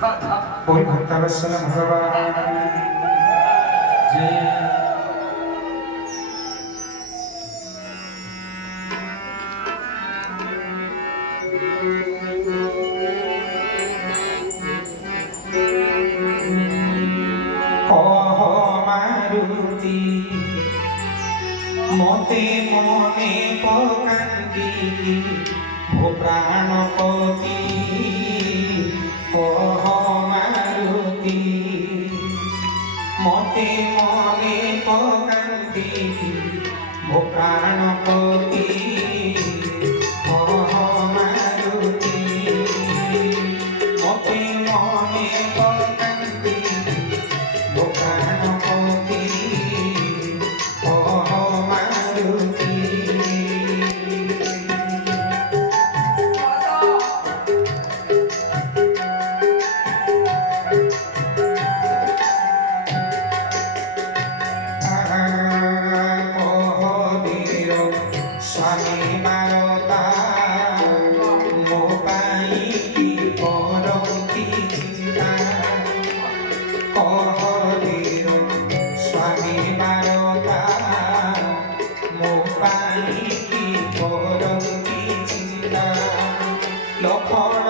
बोल भक्तवत्सल भगवान जय। मारुति मोते मने पकांती भो प्राणपति ओह मारुति मोते मने पकांती भो प्राणपति ओह मारुति मोते मने पकांती भो प्राणपति ओह मारुति। स्वामी मारता मो पाई की परती चिंता कहदीर स्वामी मारता मो पाई की परती चिंता लखन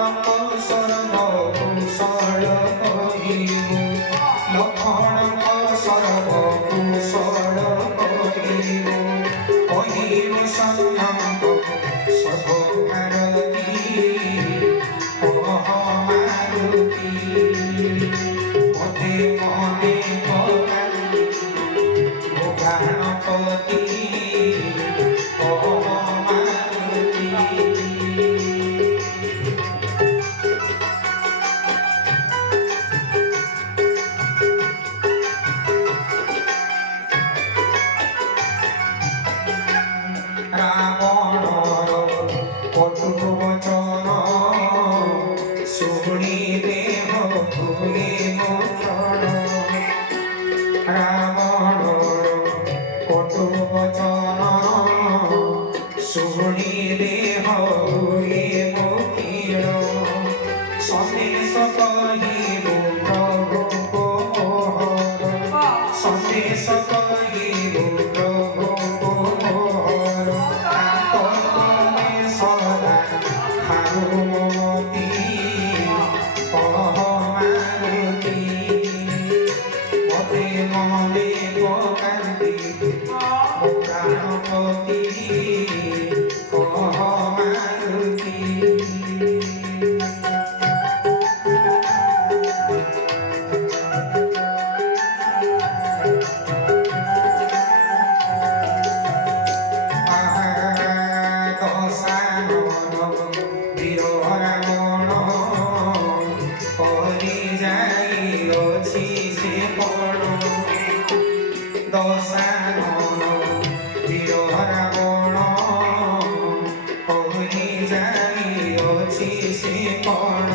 सर्व कुशल कहिबु लखन सर्व कुशल कहिबु कहिबु संगम सब भारती ओह मारुति मोते मने पकांती भो प्राणपति ओह मारुति। रावणर कटु वचन शुणी देह भूले मोक्षण रावणर कटु वचन शुणी देह भूले मोक्षण सन्देश कहिबु प्रभु मोहर सन्देश कहिबु प्रभु मोहर सदा खाऊ मोती ओह मारुति मोते मने पकांती भो प्राणपति ओह मारुति। दशानन वीर रावण कहली जाइअछि से कण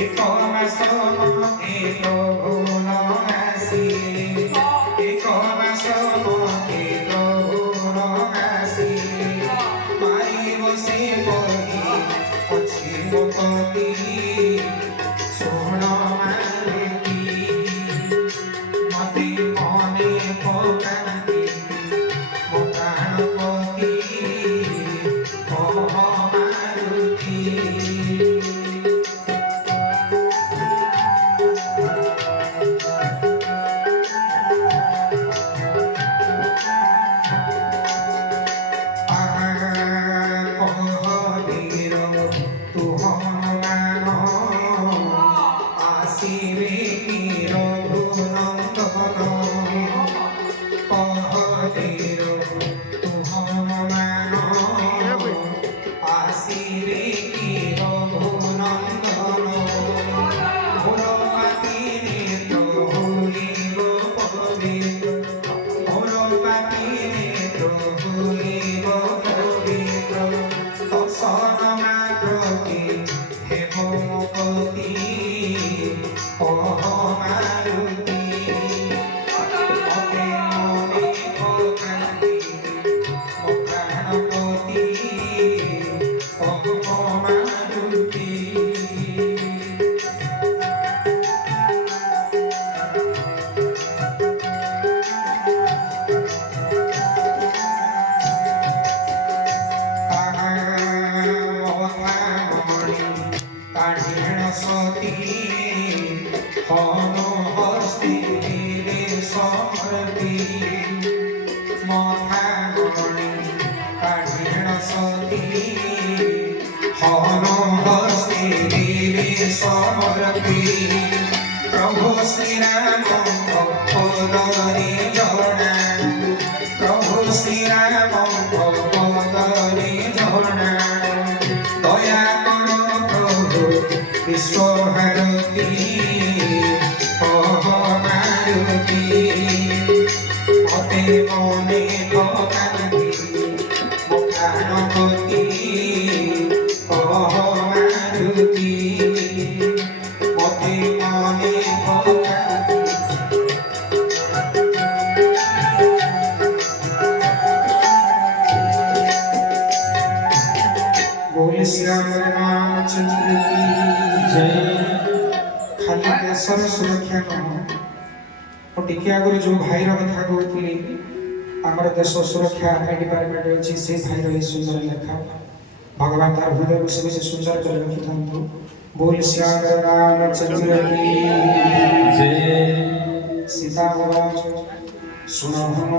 एक मास मते प्रभु न आसिले एक मास मते प्रभु न आसिले मारिब से बही अछि मो पति सोहण मारुति मोते मने पकांती भो प्राणपति ओह मारुति। कहदीर तू हनुमान आसिबे की रघुनंदन कहदीर तू हनुमान आसिबे की रघुनंदन भोर पापी नेत्र होइब पवित्र भोर पापी नेत्र होइब पवित्र दर्शन मात्र के हेब मोपति ओह मारुति मोते मने पकांती भो प्राणपति ओह मारुति। হন হস্তি দিলে সমর্পি মথামণি কাঢ়িণ সতী হন হস্তি দিলে সমর্পি প্রভু শ্রীরাম পদরে জড়া প্রভু শ্রীরাম পদরে জড়া দয়া কর প্রভু বিশ্বভারতী মারুতি মতে মনে ভকান্তি মুখানপতি মারুতি মতে মনে ভকান্তি बोले श्री राम रामचंद्र की जय। खाली देशर सुरक्षा न टिके आगुरी जो भाईर कथा कहती आमर देश सुरक्षा आर्मी डिपार्टमेंट अच्छी से भाईर ये सुंदर लेखा भगवान तार हृदय से भी सुंदर कर रखी था बोल श्री राम रामचंद्र की जय। सीता सुनो हम